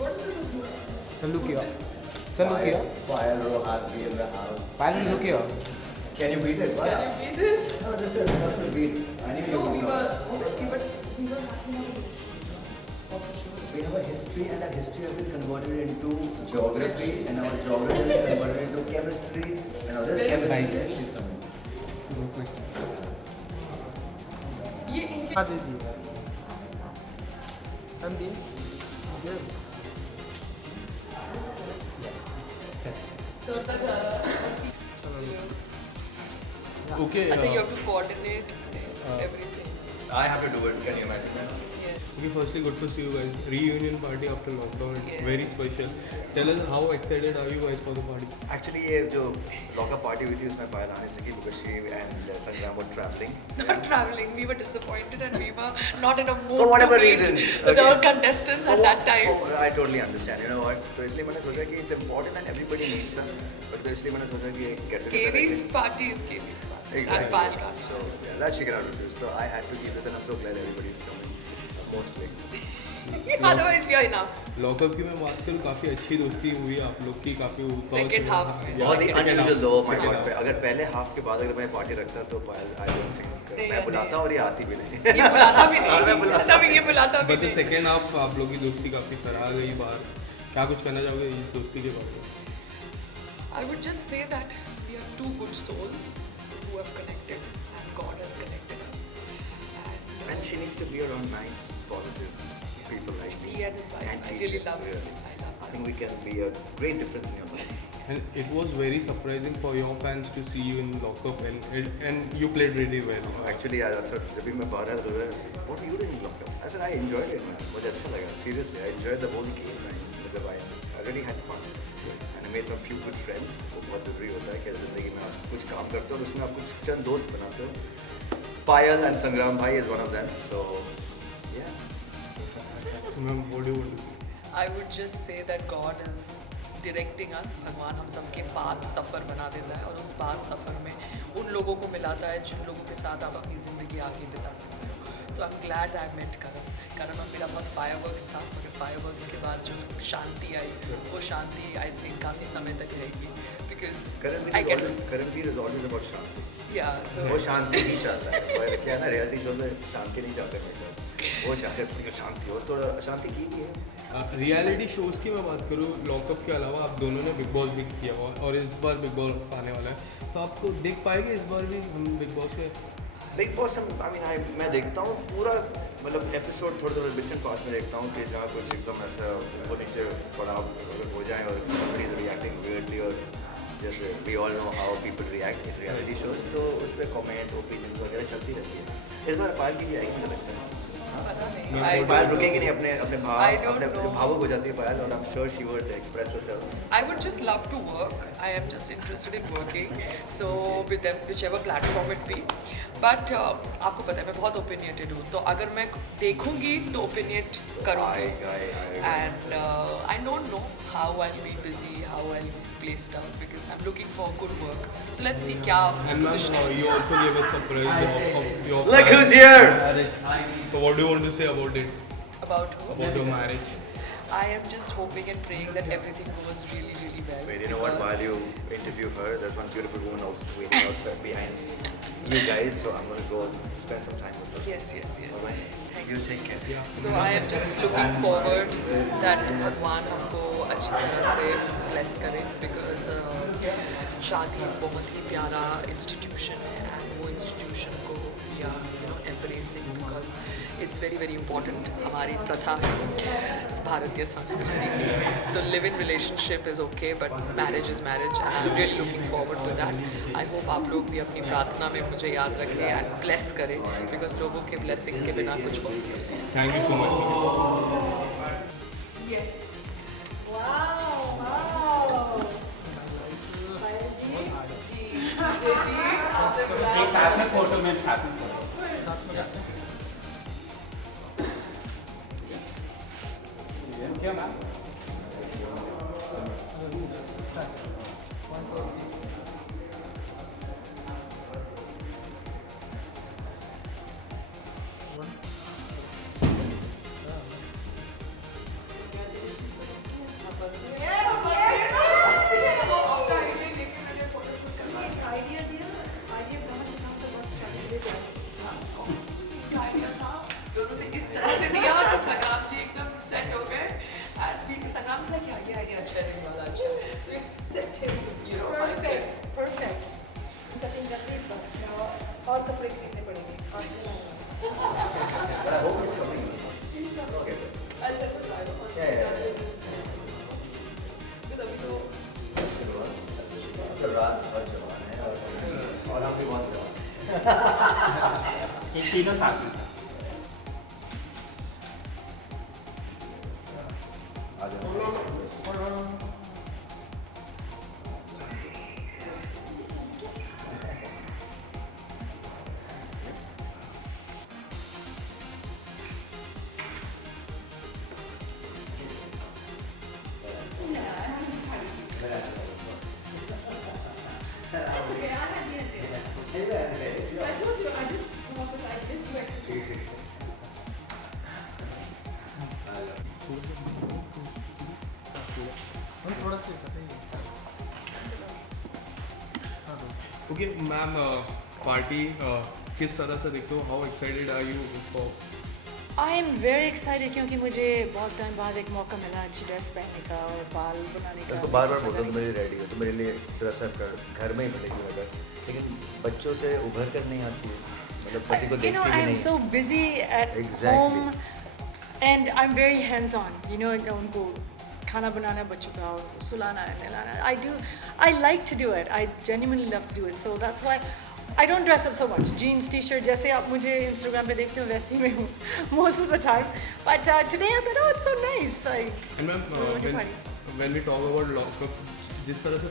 So look here. So look here. Payal Rohan be in the house. Payal, look here. Can you beat it? What? Can you beat it? No, just a beat. Anyway, No, you we know. were obviously, but we were having a history of the show. We have a history, and that history has been converted into geography, and our geography has been converted into chemistry, and now this chemistry. Right. She's coming. ये इनके हाँ दीदी हम दिए sir तक जा रहा है Okay. अच्छा you have to coordinate everything. I have to do it. Can you imagine? Yes. Okay, firstly, good to see you guys. Reunion party after lockdown. It's Yeah. very special. Tell us how excited are you guys for the party? Actually, ये जो lockup party हुई थी उसमें पायल आने सकी because she and Sangram were traveling. Not traveling, we were disappointed and we were not in a mood For whatever to meet reason. the Okay. contestants at that time. I totally understand. You know what? तो इसलिए मैंने सोचा कि it's important that everybody meets her. But तो इसलिए मैंने सोचा कि get together. KV's party is KV's party. Exactly. And Payal ka. So yeah, that she cannot refuse. So I had to keep it, and I'm so glad everybody is coming. Mostly. Otherwise we are enough. Lockup की मैं बात करूँ काफ़ी अच्छी दोस्ती हुई है आप लोग की काफ़ी Second half में. बहुत ही Second unusual दो my Second God half. पे अगर पहले हाफ के बाद अगर मैं पार्टी रखता तो पायल I don't think नहीं, मैं बुलाता और ये आती भी नहीं. ये बुलाता भी हाँ, मैं नहीं. बुलाता. तभी ये बुलाता भी बट नहीं. सेकेंड हाफ आप लोग की दोस्ती काफ़ी सराहा गई बाहर क्या कुछ कहना चाहोगे इस दोस्ती के बारे में I would just say that we are two good souls who have connected and God has connected us. And she needs to be around nice, positive people like me. He and his wife. And I she really should, love really. him. I love I him. think we can be a great difference in your life. And it was very surprising for your fans to see you in lockup and you played really well. Actually, that's what जब भी मैं बाहर आया तो what are you doing in lockup? I said I enjoyed it, man. मुझे अच्छा लगा. Seriously, I enjoyed the whole game, man. मतलब I really had fun. And I made some few good friends. वो बहुत ज़रूरी होता है कि ज़िंदगी में आप कुछ काम करते हो और उसमें आप कुछ चंद दोस्त बनाते हो. Payal and Sangram bhai is one of them. So yeah. Ma'am, what do you want to say? I would just say that God is directing us. भगवान हम सबके पाथ सफ़र बना देता है और उस पाथ सफ़र में उन लोगों को मिलाता है जिन लोगों के साथ आप अपनी ज़िंदगी आगे बिता सकते हो. So I am glad I met Karan. Karan और मेरा बहुत फायरवर्क्स था मगर फायरवर्क्स के बाद जो शांति आई वो शांति आई थिंक काफ़ी समय तक रहेगी because I get Karanveer is always about शांति. या सो वो शांति नहीं चाहता है. वो क्या है ना रियलिटी शो में शांति नहीं चाहते हैं. वो चाहते हैं कि शांति हो तो शांति की भी है. रियलिटी शोज़ की मैं बात करूँ लॉकअप के अलावा आप दोनों ने बिग बॉस भी किया हुआ और इस बार बिग बॉस आने वाला है तो आपको देख पाएंगे इस बार भी हम बिग बॉस में बिग बॉस मैं देखता हूँ पूरा मतलब एपिसोड थोड़े थोड़े बिट्स एंड पार्ट्स में देखता हूँ कि जहाँ कुछ एकदम ऐसा ऊपर नीचे पड़ाव अगर हो जाए और somebody is reacting weirdly और जैसे we all know how people react in reality shows तो उस पर कमेंट ओपिनियन वगैरह चलती रहती है. इस बार पायल की भी आएगी मुझे लगता है. पता नहीं पायल रुकेगी नहीं अपने अपने I don't अपने know. भावुक हो जाती है पायल और I am sure she would express herself. I would just love to work. I am just interested in working. So with them, whichever platform it be. But आपको पता है मैं बहुत opinionated हूँ. तो अगर मैं देखूँगी तो opinionate करूँगी. And I don't know how I'll be busy, how I'll be placed out because I'm looking for good work. So let's see क्या and position ma'am, है. you also gave a surprise of your Look who's here. so what do you want to say about it About who? about your marriage I am just hoping and praying that everything goes really, really well. Wait, you know what? because- While you interview her, there's one beautiful woman also waiting outside behind you guys. So I'm gonna go spend some time with her. Yes, yes, yes. Alright. Thank You take care. So I am just looking forward that भगवान हमको अच्छी तरह से bless करे because शादी एक बहुत ही प्यारा institution है and वो institution को we are embracing because it's very very important. हमारी प्रथा है भारतीय संस्कृति की. So live-in relationship is okay but marriage is marriage and I'm really looking forward to that. I hope आप लोग भी अपनी प्रार्थना में मुझे याद रखें and bless करें because लोगों के blessing के बिना कुछ possible नहीं. thank you so much Yes. एक साथ में फोटो में साथ में क्या मैम तीनों साथ में था। आ जाओ। ओके मैम, पार्टी किस तरह से देखते हो? How excited are you for? I am very excited क्योंकि मुझे बहुत टाइम बाद एक मौका मिला अच्छी ड्रेस पहनने का और बाल बनाने का। उसको बार बार बोलता हूँ मेरी रेडी हो तो मेरे लिए ड्रेस अप कर, घर में ही मिलेगी मगर, लेकिन बच्चों से उभर कर नहीं आती, मतलब पति को You know, देखती भी I'm नहीं। so busy at Exactly. home and I'm very hands on. You know, उनको खाना बनाना बच्चों का और सुलाना नहलाना. I like to do it. I genuinely love to do it. So that's why I don't dress up so much. Jeans, t-shirt, जैसे आप मुझे Instagram पे देखते हो वैसे ही मैं हूँ most of the time. But today I thought, oh, it's so nice. And ma'am, when we talk about lockup, जिस तरह से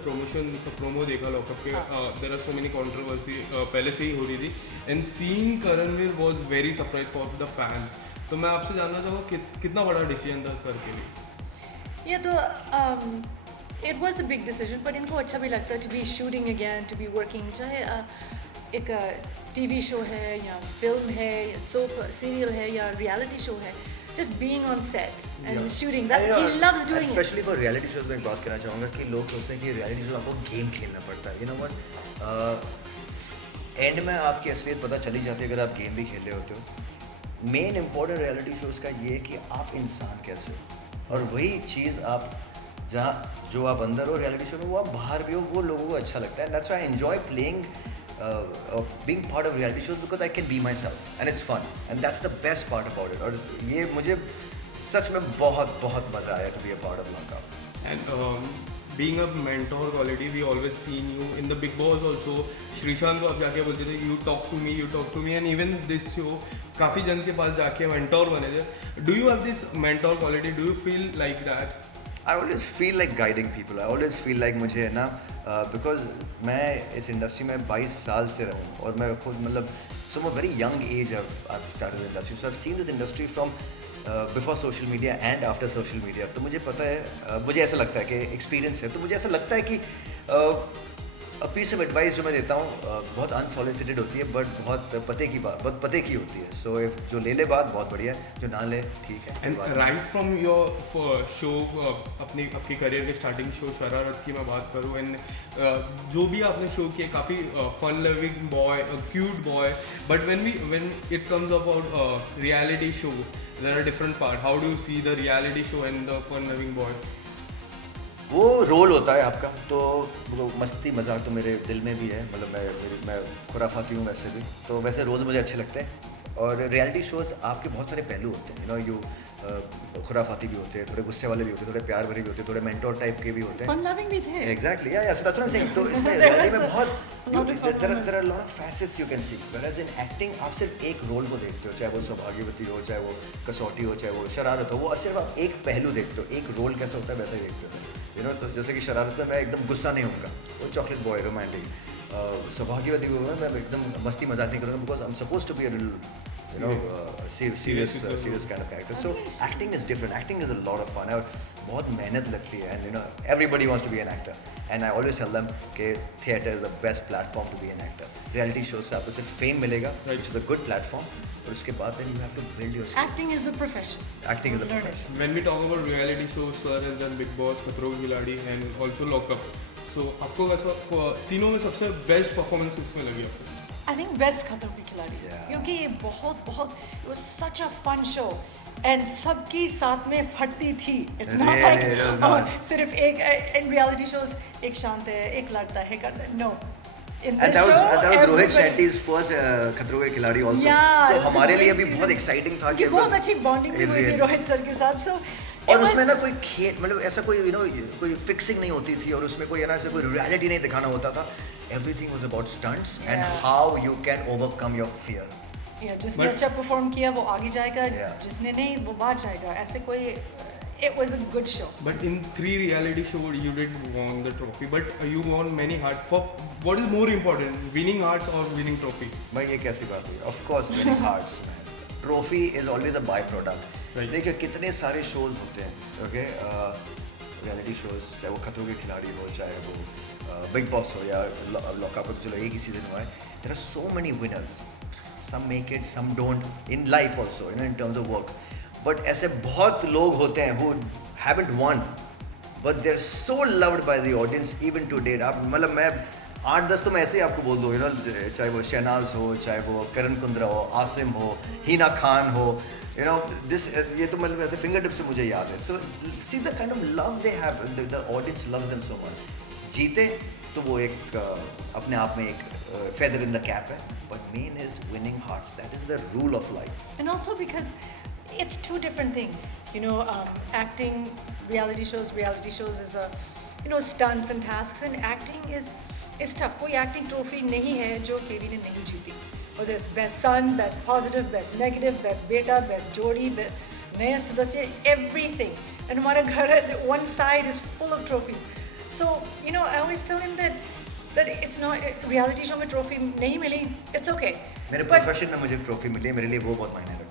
प्रोमो देखा लॉकअप के, there are so many controversy पहले से ही हो रही थी, and seeing Karanvir was very surprise for the fans. तो मैं आपसे जानना चाहूँगा कितना बड़ा डिसीजन था सर के लिए? ये तो it was a big decision, but इनको अच्छा भी लगता है to be shooting again, to be working. चाहे एक टीवी शो है या फिल्म है या सोप सीरियल है या रियलिटी शो है, just being on set and shooting that he loves doing it. Especially for reality shows में एक बात कहना चाहूँगा कि लोग सोचते हैं कि रियलिटी शो आपको गेम खेलना पड़ता है. You know what? एंड में आपकी असलियत पता चली जाती है अगर आप गेम भी खेल रहे होते हो. मेन इम्पोर्टेंट रियलिटी शोज़ का ये है कि आप इंसान कैसे हो, और वही चीज़ आप जहाँ जो आप अंदर हो रियलिटी शो में वो आप बाहर भी हो, वो लोगों को अच्छा लगता है. That's why I enjoy playing being part of reality shows because I can be myself and it's fun and that's the best part about it. और ये मुझे सच में बहुत बहुत मज़ा आया to be a part of Lockup. And being a mentor quality, we always seen you in the Big Boss also. Sreesanth को आप जाके बोलते थे you talk to me and even this show काफ़ी जन के पास जाके mentor बने थे. Do you have this mentor quality? Do you feel like that? I always feel like guiding people. I always feel like मुझे है ना because मैं इस इंडस्ट्री में 22 साल से रहा हूँ और मैं खुद मतलब from a very young age I've started the industry. So I've seen this industry from before social media and after social media. तो मुझे पता है, मुझे ऐसा लगता है कि एक्सपीरियंस है, तो मुझे ऐसा लगता है कि पीस ऑफ एडवाइस जो मैं देता हूँ बहुत अनसॉलिसिटेड होती है बट बहुत पते की होती है. सो जो ले बात बहुत बढ़िया है, जो ना ले ठीक है. And right from your show, आपके करियर के स्टार्टिंग शो शरारत की मैं बात करूँ, एंड जो भी आपने शो किए काफ़ी fun loving boy, cute boy, but when it comes about reality show there are different part. How do you see the reality show and the fun loving boy? वो रोल होता है आपका, तो वो मस्ती मजाक तो मेरे दिल में भी है, मतलब मैं खुराफाती हूँ वैसे भी, तो वैसे रोज़ मुझे अच्छे लगते हैं. और रियलिटी शोज़ आपके बहुत सारे पहलू होते हैं, यू नो, खुराफाती भी होते हैं, थोड़े गुस्से वाले भी होते हैं, थोड़े प्यार भरे भी होते हैं, थोड़े मेंटोर टाइप के भी होते हैं. Fun loving भी थे. Exactly, yeah, so that's what I'm saying. तो इसमें रियलिटी में बहुत there are a lot of facets you can see. Whereas in acting आप सिर्फ एक रोल को देखते हो, चाहे वो सौभाग्यवती हो, चाहे वो कसौटी हो, चाहे वो शरारत हो, वो सिर्फ आप एक पहलू देखते हो. एक रोल कैसा होता है वैसा ही देखते हो. यू नो, तो जैसे कि शरारत में मैं एकदम गुस्सा नहीं होऊंगा, वो चॉकलेट बॉय रोमांटिक. सौभाग्यवती को मैं एकदम मस्ती मजाक नहीं करूँगा because I am suppose to be a little serious kind of character. So acting is different. Acting is a lot of fun. और बहुत मेहनत लगती है, and you know everybody wants to be an actor. And I always tell them कि theatre is the best platform to be an actor. Reality shows से आपको सिर्फ fame मिलेगा, which is a good platform. और उसके बाद then you have to build your skills. Acting is the profession. Acting is the profession. When we talk about reality shows, sir has done Big Boss, खतरों के खिलाड़ी, and also Lockup. So आपको वैसा तीनों में सबसे बेस्ट परफॉर्मेंस इसमें लगी आपको? I think best खतरों के खिलाड़ी, क्योंकि ये बहुत it was such a fun show and सबकी साथ में फटती थी. It's not like सिर्फ एक in reality shows एक शांत है, एक लड़ता है, करता है. No. In And this show, that was Rohit everybody- Shetty's first खतरों के खिलाड़ी also. Yeah, So it was a हमारे लिए great भी season. बहुत exciting था कि कि बहुत अच्छी बॉन्डिंग भी हुई थी रोहित सर के साथ. So और उसमें ना कोई खेल, मतलब ऐसा कोई यू नो कोई फिक्सिंग नहीं होती थी, और उसमें कोई ना ऐसा कोई रियलिटी नहीं दिखाना होता था. Everything was about stunts and how you can overcome your fear. जिसने But- अच्छा परफॉर्म किया वो आगे जाएगा, Yeah. जिसने नहीं वो बाहर जाएगा, ऐसे कोई it was a good show. But in 3 reality shows, you did won the trophy, but you won many hearts. For what is more important, winning hearts or winning trophy? भाई ये कैसी बात हुई? Of course winning hearts man. Trophy is always a byproduct. Right. देखिए कितने सारे shows होते हैं, okay? Reality shows, चाहे वो खतरों के खिलाड़ी हो, चाहे वो Big Boss हो या लॉकअप हो, चलो एक ही सीजन हुआ है. There are so many winners. Some make it, some don't. In life also, in terms of work. But ऐसे बहुत लोग होते हैं who haven't won, but they're so loved by the audience even to date. आप मतलब मैं 8-10 तो मैं ऐसे ही आपको बोल दूँ, चाहे वो शहनाज हो, चाहे वो करण कुंद्रा हो, आसिम हो, हिना खान हो, this ये तो मतलब ऐसे फिंगर टिप से मुझे याद है. So see the kind of love they have, the audience loves them so much. जीते तो वो एक अपने आप में एक feather in the cap है, but main is winning hearts. That is the rule of life. And also because it's two different things, acting, reality shows is a stunts and tasks, and acting is tough. कोई acting trophy नहीं है जो केवी ने नहीं जीती. Whether it's best son, best positive, best negative, best beta, best जोड़ी, नया सदस्य, everything. And हमारा घर, one side is full of trophies. So I always tell him that it's not reality show में trophy नहीं मिली, it's okay. मेरे But- profession में मुझे ट्रॉफी मिली है, मेरे लिए वो बहुत मायने रखता है.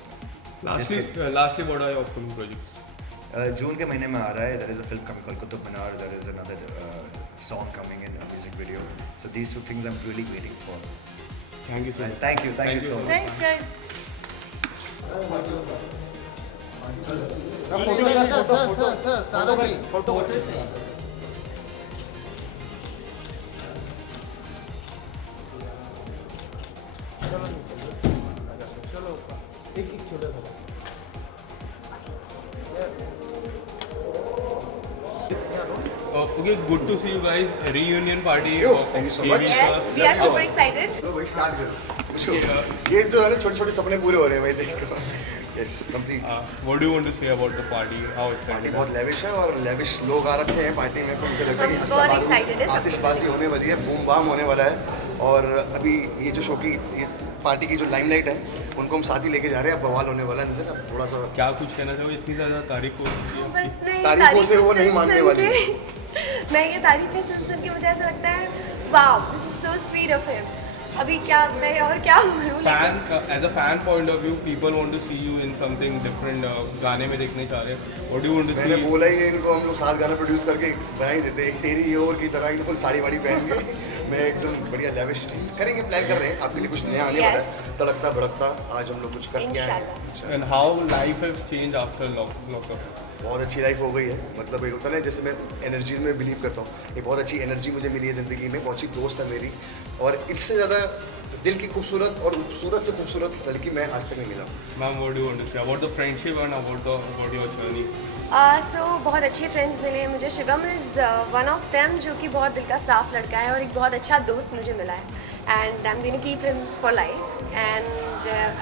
Lastly, what are your upcoming projects? जून के महीने में आ रहा है. There is a film coming called Qutub Minar. There is another song coming in, a music video. So these two things I'm really waiting for. Thank you so And much. thank you so much. Thanks guys. Okay, good to see you guys. Reunion party. Thank you so much. Yes, we are super excited. तो भाई start करो. पूछो. Yeah. ये तो है ना छोटे छोटे सपने पूरे हो रहे हैं भाई देखो. Yes, complete. What do you want to say about the party? How party excited? बहुत लेविश है और लेविश लोग आ रखे हैं पार्टी में, तो मुझे लगता है कि हम बहुत excited हैं सब आतिशबाजी होने वाली है, बूम बाम होने वाला है. और अभी ये जो शो की ये पार्टी की जो लाइमलाइट है उनको हम साथ ही लेके जा रहे हैं. अब बवाल होने वाला है अंदर. अब थोड़ा सा क्या कुछ कहना चाहोगे? इतनी ज़्यादा तारीफ हो चुकी है. बस मैं ये तारीफों से वो तारीफें नहीं मानने सुन वाली. के- मैं ये तारीफें सुन के मुझे ऐसा लगता है wow this is so sweet of him. अभी क्या मैं और क्या बोलूं, Fan, as a fan point of view, people want to see you in something different. गाने में देखने चाह रहे हैं. What do you want to मैंने see? बोला ही है इनको, हम लोग साथ गाना प्रोड्यूस करके बना ही देते हैं. एक तेरी और की तरह फुल साड़ी वाड़ी पहन के मैं एकदम बढ़िया लेविश चीज करेंगे, प्लान कर रहे हैं. आपके लिए कुछ नया आने वाला है, तड़कता भड़कता. आज हम लोग कुछ करके आए हैं. इंशाल्लाह. And how life has changed after lockup? बहुत अच्छी लाइफ हो गई है. मतलब एक होता है ना, जैसे मैं एनर्जी में बिलीव करता हूँ, एक बहुत अच्छी एनर्जी मुझे मिली है ज़िंदगी में. बहुत अच्छी दोस्त है मेरी, और इससे ज़्यादा दिल की खूबसूरत और खूबसूरत से खूबसूरत लड़की मैं आज तक नहीं मिला. Ma'am, what do you want to say about the friendship and about your journey? सो बहुत अच्छे फ्रेंड्स मिले हैं मुझे. Shivam is one of them, जो कि बहुत दिल का साफ लड़का है और एक बहुत अच्छा दोस्त मुझे मिला है. And I am going to keep him for life. And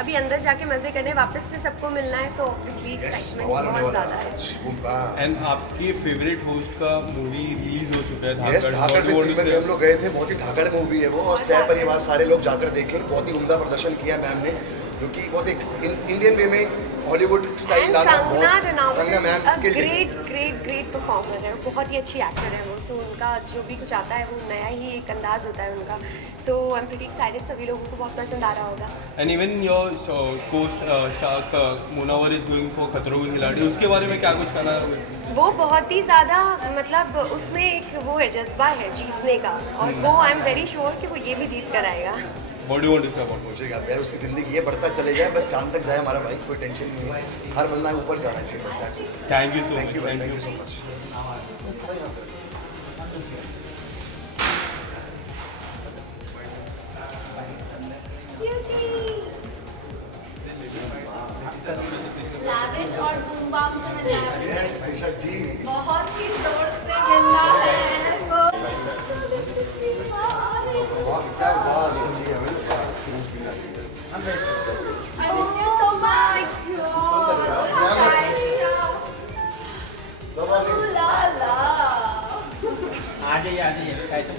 अभी अंदर जाके मज़े करने, वापस से सबको मिलना है, तो ऑब्वियसली यस, एक्साइटमेंट बवाल होने बहुत वाला ज़्यादा है. है. Boom bam. And आपकी फेवरेट होस्ट का मूवी रिलीज हो चुका है yes, Dhakad. Dhakad What do you want to में say? हम लोग गए थे. बहुत ही धाकड़ मूवी है वो, और सह परिवार सारे लोग जाकर देखें. बहुत ही उम्दा प्रदर्शन किया मैम ने, जो कि बहुत एक इंडियन वे में हॉलीवुड स्टाइल एंड लाना. Kangana Ranaut Kangana ma'am is a के लिए ग्रेट ग्रेट ग्रेट परफॉर्मर है. बहुत ही अच्छी एक्टर है वो. सो उनका जो भी कुछ आता है वो नया ही एक अंदाज होता है उनका. सो आई एम प्रीटी एक्साइटेड. सभी लोगों को बहुत पसंद आ रहा होगा. And even your co-star Munawar is going for खतरों के खिलाड़ी. उसके बारे में क्या कुछ कहना है? वो बहुत ही ज़्यादा, मतलब उसमें एक वो है, जज्बा है जीतने का, और वो आई एम वेरी श्योर कि वो ये भी जीत कर आएगा. What do you want to say about it? मुझे क्या यार, उसकी ज़िंदगी ये बढ़ता चले जाए, बस चांद तक जाए हमारा भाई. कोई टेंशन नहीं है. हर बंदा ऊपर जाना चाहिए बस. That's it. Thank you so Thank much. you, man. Thank Thank you you so much. Lavish और बूम बाम से मिलना है. Yes, निशा जी. बहुत ही जोर से मिलना है. वाह, क्या बात है. ये हमें I miss you so much. Ooh la la. आ जाइए कैसे?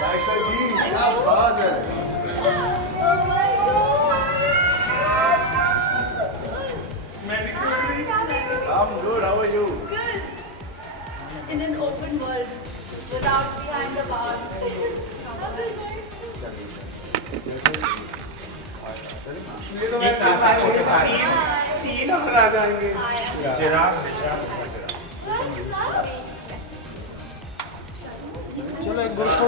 साइशा जी, क्या बात है. Oh my God. I'm good. How are you? Good. In an open world, without behind the bars. How's it going? एक साथ फोटो साथ तीन हम आ जाएंगे. चिराग चलो एक गोश्त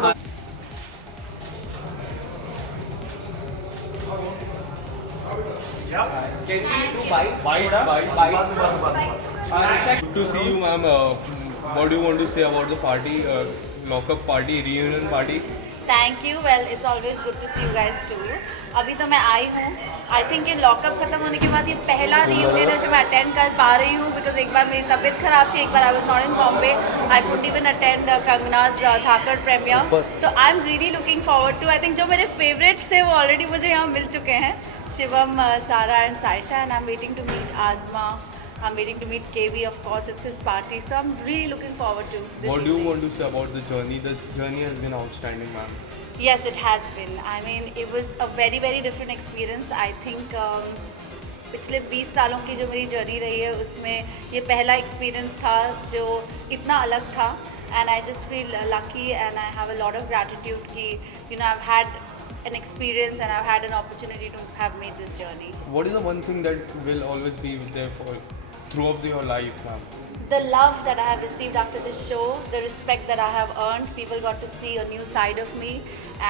Good to see you, ma'am. What do you want to say about the party, lock-up party, reunion party? Thank you. Well, it's always good to see you guys too. अभी तो मैं आई हूँ. I think ये lockup खत्म होने के बाद ये पहला रियूनियन है जो मैं अटेंड कर पा रही हूँ बिकॉज एक बार मेरी तबीयत खराब थी, एक बार I was not in Bombay. I couldn't even attend Kangana's Dhaakad premiere. तो I am really looking forward to. I think जो मेरे फेवरेट्स थे वो ऑलरेडी मुझे यहाँ मिल चुके हैं. Shivam, Sara and Saisha, and I am waiting to meet Azma. I'm waiting to meet KV, of course, it's his party. So I'm really looking forward to this What do you evening. want to say about the journey? The journey has been outstanding, ma'am. Yes, it has been. I mean, it was a very, very different experience. I think पिछले 20 सालों की जो मेरी journey रही है उसमें ये पहला एक्सपीरियंस था जो इतना अलग था. And I just feel lucky and I have a lot of gratitude कि you know I've had an experience and I've had an opportunity to have made this journey. What is the one thing that will always be there for throughout your life, ma'am? The love that I have received after this show, the respect that I have earned, people got to see a new side of me,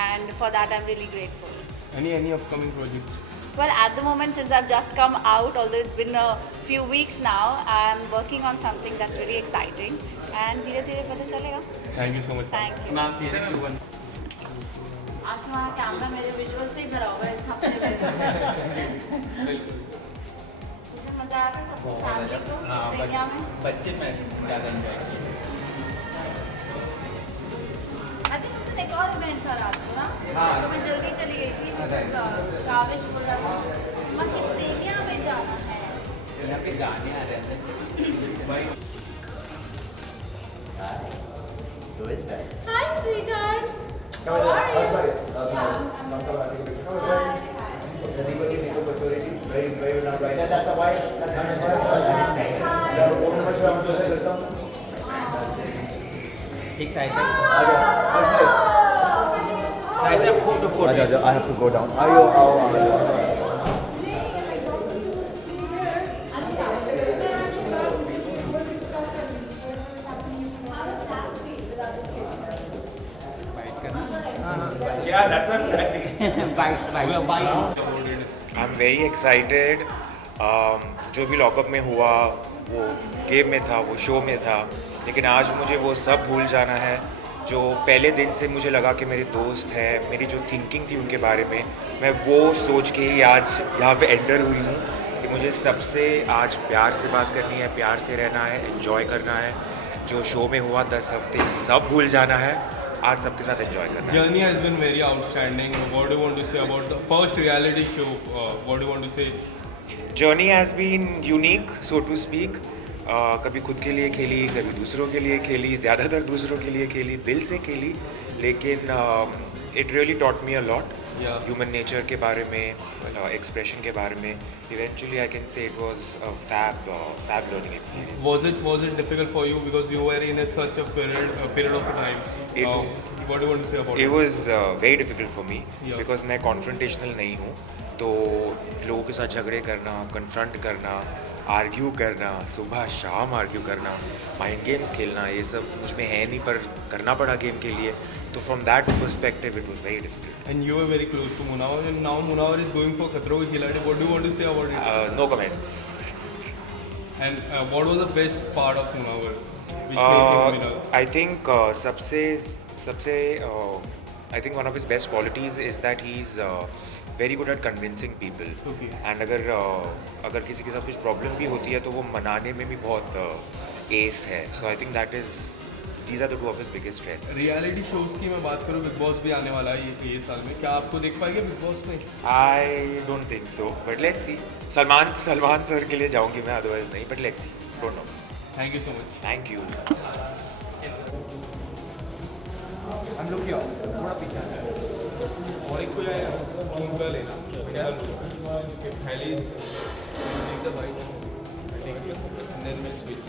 and for that I'm really grateful. Any upcoming projects? Well, at the moment, since I've just come out, although it's been a few weeks now, I'm working on something that's really exciting, and धीरे-धीरे पता चलेगा. Thank you so much. Thank you. नाम किसे में आज तुम्हारा camera मेरे visual से ही भरा होगा इस हफ्ते में. मुझे मजा आया था सबको फैमिली को सिंगिया में. बच्चे में ज़्यादा एंजॉय किए. I think उस दिन एक और इवेंट था रात को ना. हाँ. तो मैं जल्दी चली गई थी because काविश बोल रहा था मत सिंगिया में जाना है. यहाँ पे गाने आ रहे थे. Who is that? Hi, sweetheart. How are you? एक साइड से photo I have to go down. How Yeah, that's what I'm saying. Bye. I am very excited. जो भी लॉकअप में हुआ वो गेम में था, वो शो में था, लेकिन आज मुझे वो सब भूल जाना है. जो पहले दिन से मुझे लगा कि मेरे दोस्त हैं, मेरी जो थिंकिंग थी उनके बारे में, मैं वो सोच के ही आज यहाँ पे एंटर हुई हूँ कि मुझे सबसे आज प्यार से बात करनी है, प्यार से रहना है, एंजॉय करना है. जो शो में हुआ 10 हफ्ते सब भूल जाना है, आज सबके साथ एंजॉय करना है. Journey has been very outstanding. What do you want to say about the first reality show? What do you want to say? Journey has been unique so to speak. कभी खुद के लिए खेली, कभी दूसरों के लिए खेली, ज़्यादातर दूसरों के लिए खेली, दिल से खेली, लेकिन it really taught me a lot. Human nature के बारे में, एक्सप्रेशन के बारे में. Eventually I can say it was a fab learning experience. Was it difficult for you because you were in such a period of time? What do you want to say about It it? was very difficult for me Yeah. because मैं confrontational नहीं हूँ, तो लोगों के साथ झगड़े करना, confront करना, आर्ग्यू करना, सुबह शाम आर्ग्यू करना, माइंड गेम्स खेलना, ये सब मुझ में है नहीं, पर करना पड़ा गेम के लिए. तो from that perspective it was very difficult. And you were very close to Munawar, and now Munawar is going for Khatro Ke Khiladi. What do you want to say about it? No comments. And what was the best part of Munawar? Which made him winner? I think सबसे I think one of his best qualities is that he is very good at convincing people. Okay. And अगर किसी के साथ कुछ problem भी होती है तो वो मनाने में भी बहुत एस है. So I think that is these are the two of his biggest strengths. Reality shows की मैं बात करूँ, बिग बॉस भी आने वाला है ये साल में. क्या आपको देख पाएंगे बिग बॉस में? I don't think so, but let's see. Salman sir के लिए जाऊंगी मैं, otherwise नहीं, but let's see. Don't know. Thank you so much. Thank you. हम लोग क्या थोड़ा पीछे आ जाए. और एक कोई आया उनका लेना क्या थैली. then we'll switch.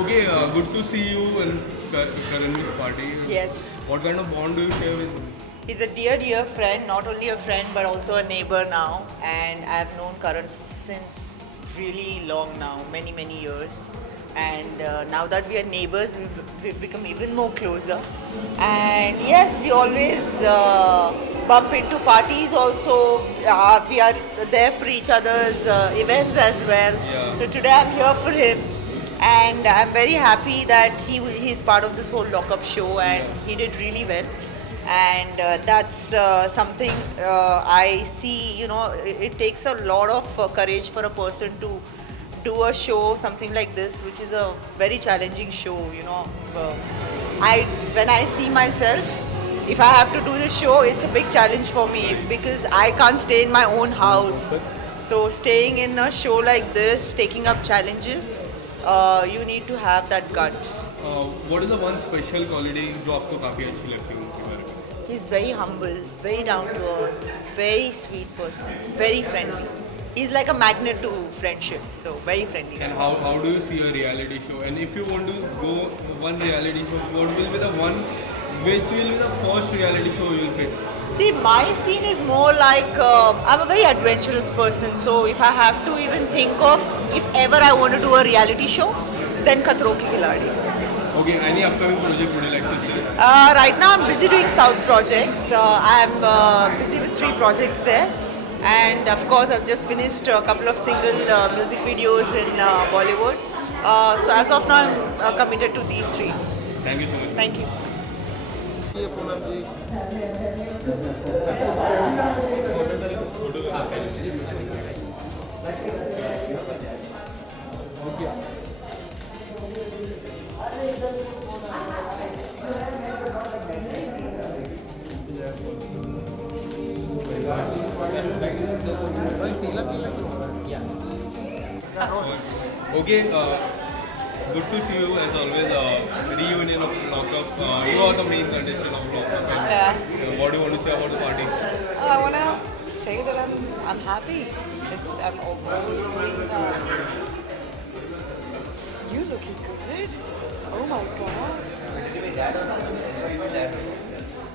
Okay, good to see you in Karan's party. Yes. What kind of bond do you share with him? He's a dear friend, not only a friend but also a neighbor now. And I've known Karan since really long now, many years. And now that we are neighbors, we've become even more closer. And yes, we always bump into parties also. We are there for each other's events as well. Yeah. So today I'm here for him. And I'm very happy that he's part of this whole lockup show and he did really well. And that's something I see, you know, it takes a lot of courage for a person to do a show, something like this, which is a very challenging show, you know. When I see myself, if I have to do this show, it's a big challenge for me because I can't stay in my own house. So staying in a show like this, taking up challenges, you need to have that guts. What is the one special quality जो आपको काफी अच्छी लगती है उनके बारे में? He's very humble, very down to earth, very sweet person, very friendly. He's like a magnet to friendship, so very friendly. And how do you see a reality show? And if you want to go one reality show, what will be the one, which will be the first reality show you will pick? See, my scene is more like, I'm a very adventurous person, so if I have to even think of, if ever I want to do a reality show, then Khatron Ke Khiladi. Okay, any upcoming project would you like to say? Right now I'm busy doing South projects. I'm busy with 3 projects there. And of course I've just finished a couple of single music videos in Bollywood. So as of now I'm committed to these 3. Thank you so much. Thank you. Okay, good to see you as always. Reunion of Lockup. You are the main contestant of Lockup. Yeah. What do you want to say about the party? I want to say that I'm happy. I'm always been. You looking good? Oh my god.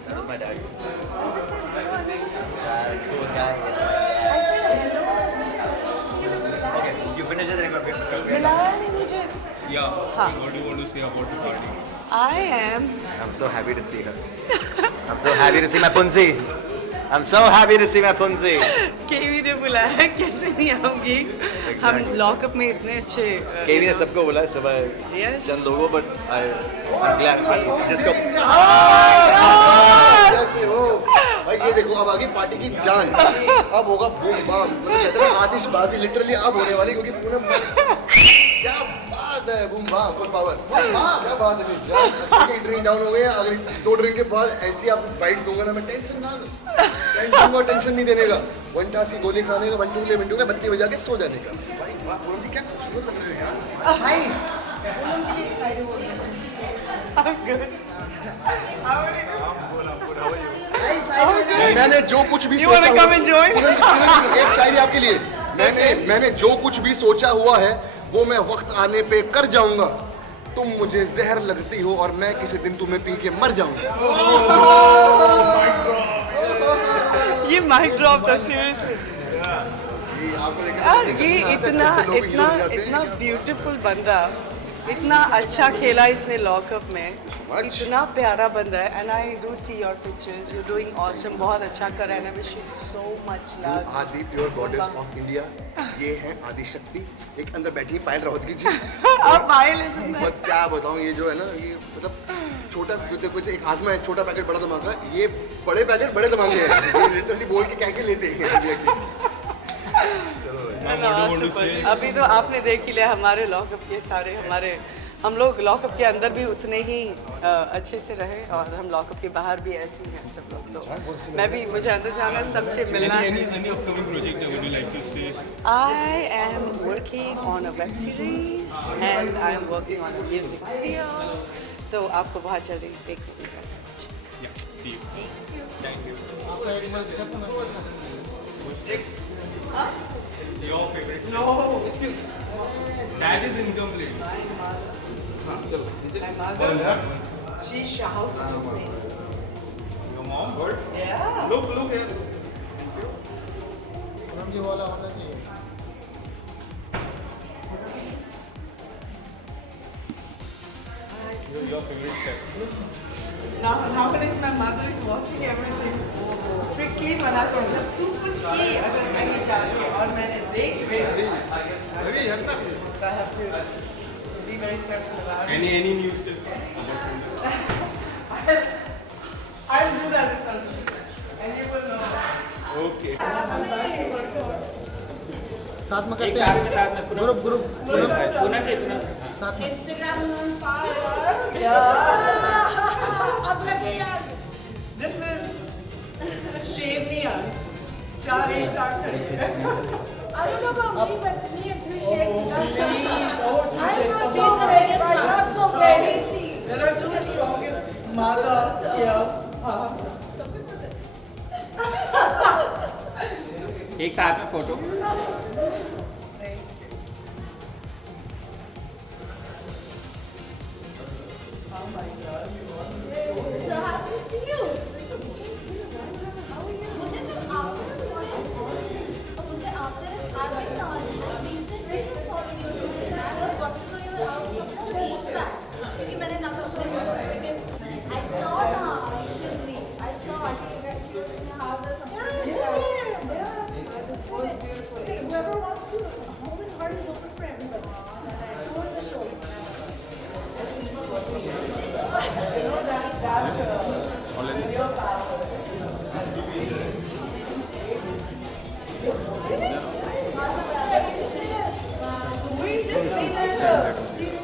That was my dad. I just said hello. Cool guy. I said hello. Okay, you finished it, then मिलाया नहीं मुझे. Yeah. Huh. What do you want to say about the party? I am. I'm so happy to see her. I'm so happy to see my Punzi. I'm so happy to see my Punzi. केवी ने बुलाया कैसे नहीं आऊंगी. हम lockup में इतने अच्छे. केवी ने सबको बुलाया सब Yes. चंद लोगों but I'm glad जिसको कैसे हो भाई? ये देखो अब आगे पार्टी की जान. अब होगा बूम बाम. मतलब कहते हैं ना आतिशबाजी लिटरली अब होने वाली क्योंकि पूनम क्या बात है. Boom bam full power. क्या बात है जान. अब ड्रिंक डाउन हो गए. अगली 2 ड्रिंक के बाद ऐसी आप बाइट दूंगा ना मैं. टेंशन ना लो. टेंशन नहीं देने का. 1 टास की गोली खाने का 1 2 ले मिनटों का बत्ती बजा के सो जाने का. भाई वाह पूनम जी क्या खूबसूरत लग रहे हो यार. भाई पूनम जी एक्साइटेड हो रही है. मैंने जो कुछ भी सोचा हुआ, एक शायरी आपके लिए. मैंने जो कुछ भी सोचा हुआ है वो मैं वक्त आने पे कर जाऊंगा. तुम मुझे जहर लगती हो और मैं किसी दिन तुम्हें पी के मर जाऊंगा. ये माइक ड्रॉप था सीरियसली. यार ये इतना ब्यूटीफुल बंदा, इतना अच्छा खेला इसने लॉकअप में, इतना प्यारा बंदा है. And I do see your pictures, you doing awesome. बहुत अच्छा कर रहा है. I wish you so much luck. आदि प्योर गॉडेस ऑफ इंडिया. ये है आदि शक्ति. एक अंदर बैठी पायल रावत की जी. और पायल है. क्या बताऊं ये जो है ना ये मतलब छोटा कुछ एक आजमा है. छोटा पैकेट बड़ा धमाका. ये बड़े पैकेट बड़े धमाके हैं. लिटरली बोल के कह के लेते हैं. अभी तो आपने देख ही लिया हमारे लॉकअप के सारे. हम लोग लॉकअप के अंदर भी उतने ही अच्छे से रहे और हम लॉकअप के बाहर भी ऐसे ही हैं सब लोग. तो मैं भी, मुझे अंदर जाना, सबसे मिलना. Any upcoming project that would you like to say? I am working on a web series and I am working on a music video. तो आपको बहुत जल्दी देखने मिलेगा सब कुछ। Yeah, see you. Thank you. Your favorite? No. That is incomplete. She shouted at me. Your mom? Good. Yeah. Look here. Your favorite pet? Nowadays my mother is watching everything. Strictly मना करूँगा तू कुछ की अगर कहीं जा रही है और मैंने देख लिया so I have to be very careful about it. Any news tips? I'll do that in front of you and you will know. Okay. साथ में करते हैं ग्रुप साथ में Instagram is on fire. अब लगे यार this is Shavnias चार एक साथ खड़े I don't know about me, but me and three shakes. please oh I'm TJ not come seeing the on. biggest one. That's so crazy. There are two strongest mothers here. एक साथ में photo So happy to see you. मुझे तो after और मुझे after having recently just following you. I got to know you out of the weeks back. क्योंकि मैंने ना तो I saw ना recently. I saw I think that she was in your house or something. It was beautiful. See, whoever wants to, home and heart is open for everybody. Show is a show.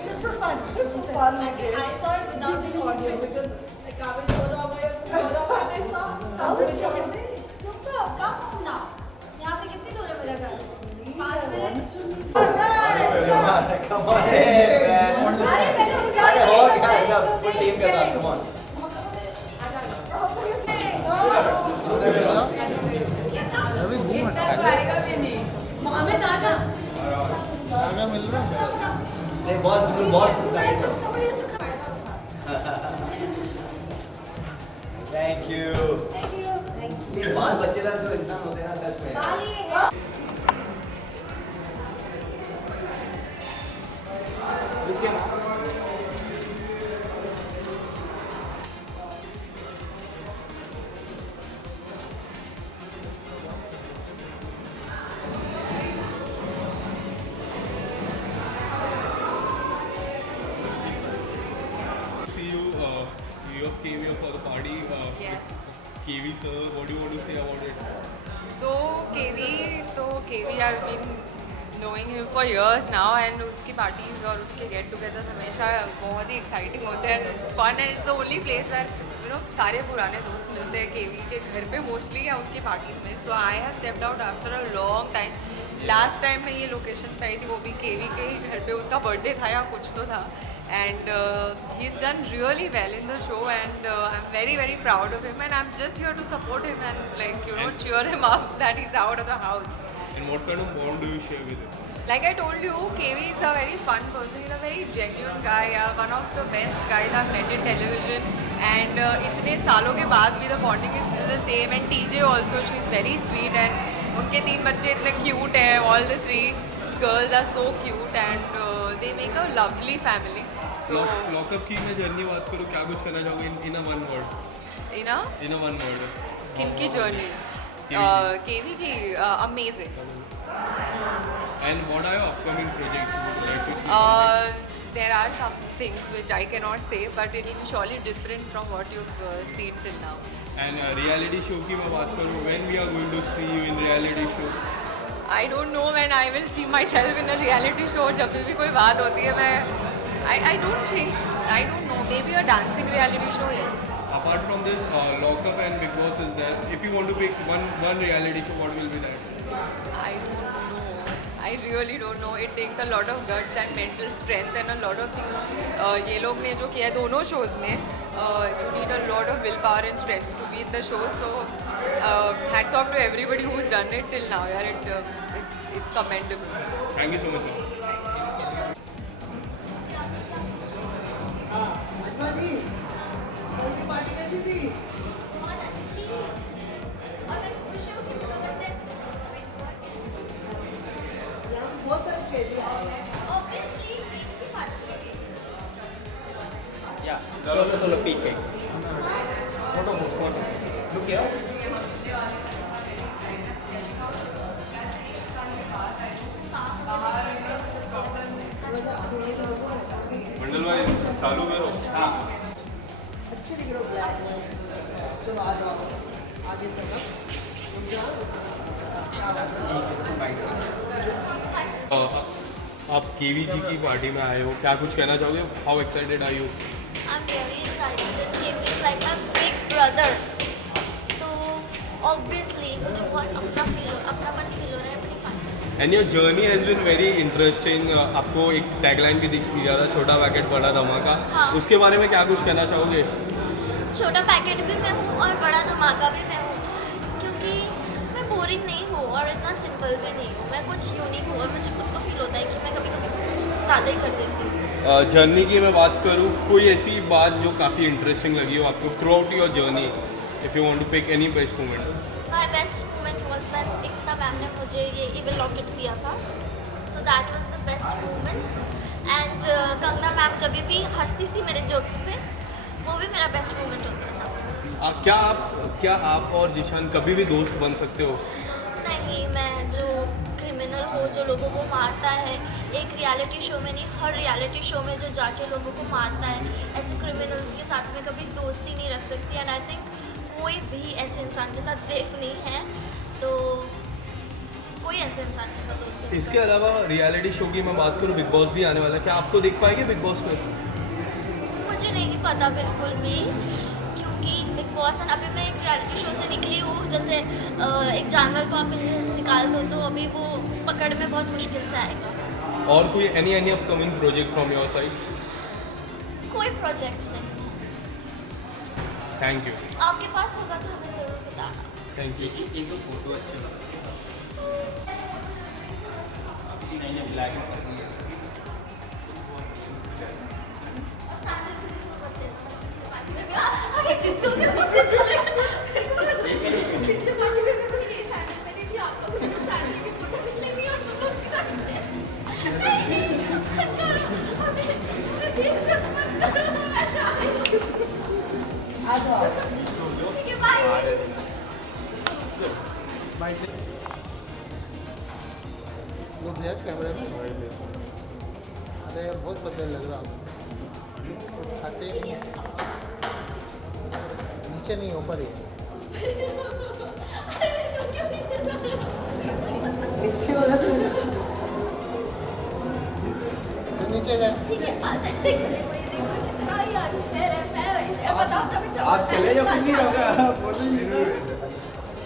Just for fun. Just for fun. I saw it without the audio because like I was showed up and I saw how is it? Super, come on now. यहाँ से कितनी दूर है मेरा घर? 5 minute. come on full team के साथ come on Amit आजा. नहीं बहुत थैंक यू प्लीज बहुत बच्चेदार जो इंसान होते हैं ना सच में You came here for the party. Yes. KV sir, what do you want to say about it? So KV I've been knowing him for years now and उसकी parties और उसके get togethers हमेशा बहुत ही exciting होते हैं. It's fun and it's the only place where सारे पुराने दोस्त मिलते हैं KV के घर पे mostly या उसकी parties में. So I have stepped out after a long time. Last time मैं ये location पे आई थी वो भी KV के ही घर पे उसका birthday था या कुछ तो था. And he's done really well in the show and I'm very very proud of him and I'm just here to support him and cheer him up that he's out of the house. And what kind of bond do you share with him? Like I told you, KV is a very fun person. He's a very genuine guy. One of the best guys I've met in television. And इतने सालों के बाद भी the bonding is still the same. And TJ also, she's very sweet and उनके 3 बच्चे इतने cute हैं. All the 3 girls are so cute and they make a lovely family. So lockup की मैं जर्नी बात करूँ क्या कुछ करना चाहोगे in a one word? in a one word. किनकी journey? KV की amazing. And what are your upcoming projects? Would you like to see? There are some things which I cannot say, but it will be surely different from what you've seen till now. And reality show की मैं बात करूँ, when we are going to see you in reality show? I don't know when I will see myself in a reality show. जब भी कोई बात होती है मैं I don't know. Maybe a dancing reality show, yes. Apart from this, Lockup and Big Boss is there. If you want to pick one reality show, what will be that? I don't know. I I really don't know. It takes a lot of guts and mental strength and a lot of things. ये लोग ने जो किया है दोनों shows ने, you need a lot of willpower and strength to be in the show. So hats off to everybody who's done it till now. यार, it's commendable. Thank you so much. अजमा जी, कल की पार्टी कैसी थी? बहुत अच्छी और मैं खुश हूँ कि यहाँ पे बहुत सारे क्रेजी आए हैं। obviously cake की party Yeah, solo peak cake. Photo. Look here. मंडल भाई चालू करो। हाँ. अच्छे दिख रहे हो ब्लैक में। चलो आ जाओ आगे तक आप केवीजी की पार्टी में आए हो, क्या कुछ कहना चाहोगे? How excited are you? I'm very excited that KV is like my big brother. तो obviously मुझे बहुत अपनापन फील हो रहा है अपनी party. And your journey has been very interesting. आपको एक टैगलाइन भी दिखी जा रहा है, छोटा पैकेट बड़ा धमाका। हाँ। उसके बारे में क्या कुछ कहना चाहोगे? छोटा पैकेट भी मैं हूँ और बड़ा धमाका भी मैं हूँ, क्योंकि मैं बोरिंग नहीं हूँ और इतना सिंपल भी नहीं हूँ। मैं कुछ यूनिक हूँ और मुझे खुद को फील होता है कि मैं कभी कभी कुछ ज़्यादा ही कर देती हूँ। जर्नी की मैं बात करूँ, कोई ऐसी बात जो काफ़ी इंटरेस्टिंग लगी हो आपको throughout your journey, if you want to pick any best moment? My best moment was when Ekta ma'am ने मुझे ये इवेल लॉकेट दिया था, so that was the best moment. And Kangana ma'am जब भी हंसती थी मेरे जोक्स पे, वो भी मेरा बेस्ट मोमेंट होता था। क्या आप और जिशान कभी भी दोस्त बन सकते हो? नहीं, मैं जो क्रिमिनल हो, जो लोगों को मारता है, एक रियलिटी शो में नहीं, हर रियलिटी शो में जो जाके लोगों को मारता है, ऐसे क्रिमिनल्स के साथ में कभी दोस्ती नहीं रख सकती। एंड आई थिंक कोई भी ऐसे इंसान के साथ सेफ नहीं है, तो कोई ऐसे इंसान के साथ दोस्ती नहीं। इसके अलावा रियलिटी शो की मैं बात करूँ, बिग बॉस भी आने वाला है, क्या आपको देख पाएंगे बिग बॉस में? मुझे नहीं पता बिल्कुल भी, क्योंकि बिग बॉस एंड अभी मैं एक रियलिटी शो से निकली हूँ। जैसे एक जानवर को आप पिंजरे से निकाल दो तो अभी वो पकड़ में बहुत मुश्किल से आएगा। और कोई any upcoming project from your side? कोई प्रोजेक्ट नहीं। Thank you. आपके पास होगा तो हमें ज़रूर बताना। Thank you. एक तो फोटो अच्छे लगा। नहीं ब्लैक एंड व्हाइट। पिछले पार्टी में मैंने ये सैंडल पहनी थी, आप लोगों ने सैंडल की फोटो निकली और तुम लोग सीधा नीचे। आ जाओ। ठीक है, बाय। लोग यार कैमरे में अरे यार बहुत बदल लग रहा है। खाते ही नहीं, नीचे नहीं ऊपर ही है। तुम क्यों नीचे सो रहे हो? नीचे हो जाते हैं। तुम नीचे गए। ठीक है, देखो ये देखो कितना यार पैर है, मैं इसे बताओ तभी चलो। आप चले जाओ, कुछ नहीं होगा। बोलो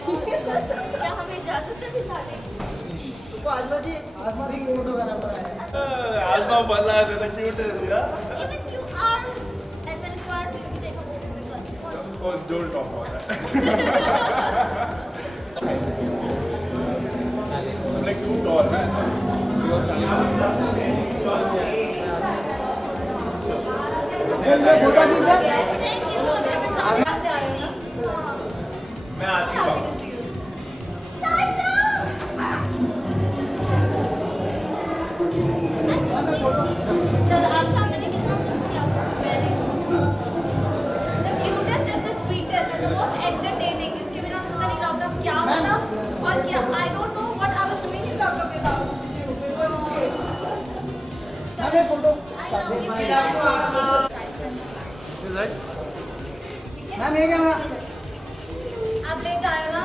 क्या हमें इजाजत है भी जाने की? तो आजमा जी एक फोटोग्राफर आया। आजमा बल्ला है तो क्यूट है यार। Even you are, and मैंने तुम्हारा सीन भी देखा वो भी बहुत। Oh, don't talk about that. हमने क्यूट और ना फोटो खींचा। Thank you, हमें चार से आई थी। मैं आती हूँ। चल आशा, मैंने कितना मिस किया। The cutest and the sweetest and the most entertaining. इसके बिना तो पता नहीं लगता क्या होना और क्या। I don't know what I was doing in Lockup without you. हमें photo. I love you. Ma'am ये क्या? आप लेट आए ना?